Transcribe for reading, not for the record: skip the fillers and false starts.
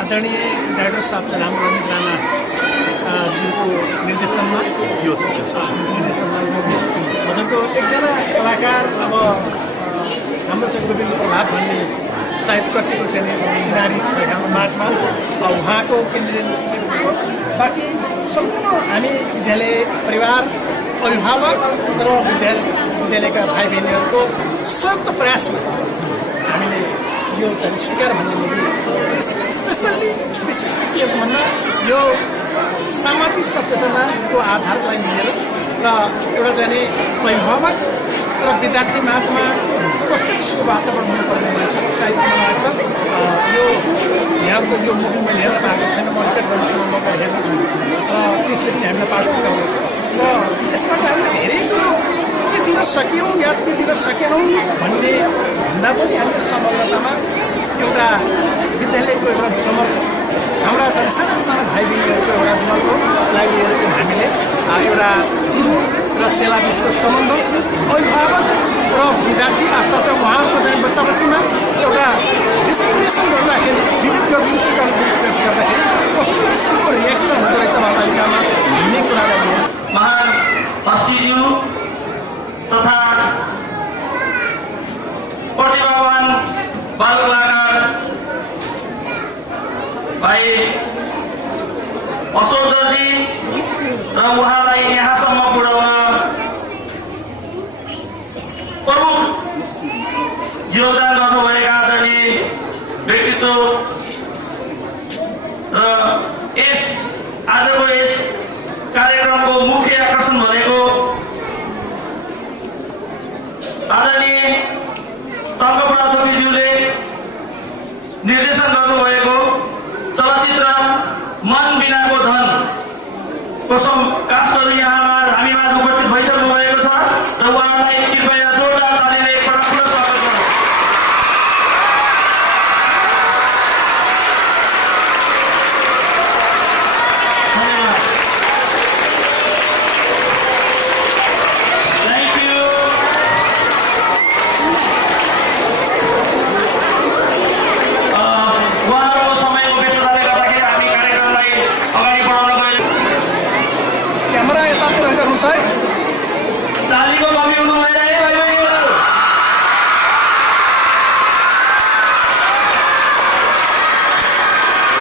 आदरणीय डाइरेक्टर साहब राम रमित राणा जुनको निर्देशनमा हजुरको एकजना कलाकार अब हाम्रो चाहिँ गोविन्द प्रभात भन्ने साहित्यकर्तीको चाहिँ चिनारी छ हाम्रो माझमा उहाँको केन्द्रीय बाँकी सम्पूर्ण हामी विद्यालय परिवार अभिभावक र विद्यालयका भाइ बहिनीहरूको संयुक्त प्रयासमा हामीले यो चाहिँ स्वीकार भन्ने स्पेसल्ली विशेष के भन्दा यो सामाजिक सचेतनाको आधारलाई लिएर र एउटा चाहिँ अभिभावक र विद्यार्थी माझमा कस्तो किसिमको वातावरण हुनुपर्ने हुन्छ सायद मलाई लाग्छ यो यहाँको यो मुभी मैले हेर्न पाएको छैन मनिटर गर्नुसँग मौका हेर्नु छु र त्यसरी हामीलाई पाठ सिकाउँदैछ र यसबाट हामीले धेरै कुरो के दिन सक्यौँ या के दिन सकेनौँ भन्ने भन्दा पनि हामीले समग्रतामा एउटा विद्यालयको एउटा जमल हाम्रा चाहिँ साना साना भाइ बहिनीहरूको एउटा जमलको लागि लिएर चाहिँ हामीले एउटा गुरु र चेला बिचको सम्बन्ध अभिभावक र विद्यार्थी अर्थात् उहाँहरूको चाहिँ बच्चा बच्चीमा एउटा डिस्क्रिमिनेसन गर्दाखेरि विविध गर्दाखेरि कस्तो किसिमको रिएक्सन हुँदो रहेछ बालबालिकामा भन्ने कुरालाई लिएर महान हस्तीज्यू तथा प्रतिभावान बाल कलाकार भाइ अशोक दर्जी र उहाँलाई यहाँसम्म पुर्याउन प्रमुख योगदान गर्नुभएका आदरणीय व्यक्तित्व र आजको यस कार्यक्रमको मुख्य आकर्षण भनेको आदरणीय टङ्कप्रसाद थोपीज्यूले निर्देशन गर्नुभएको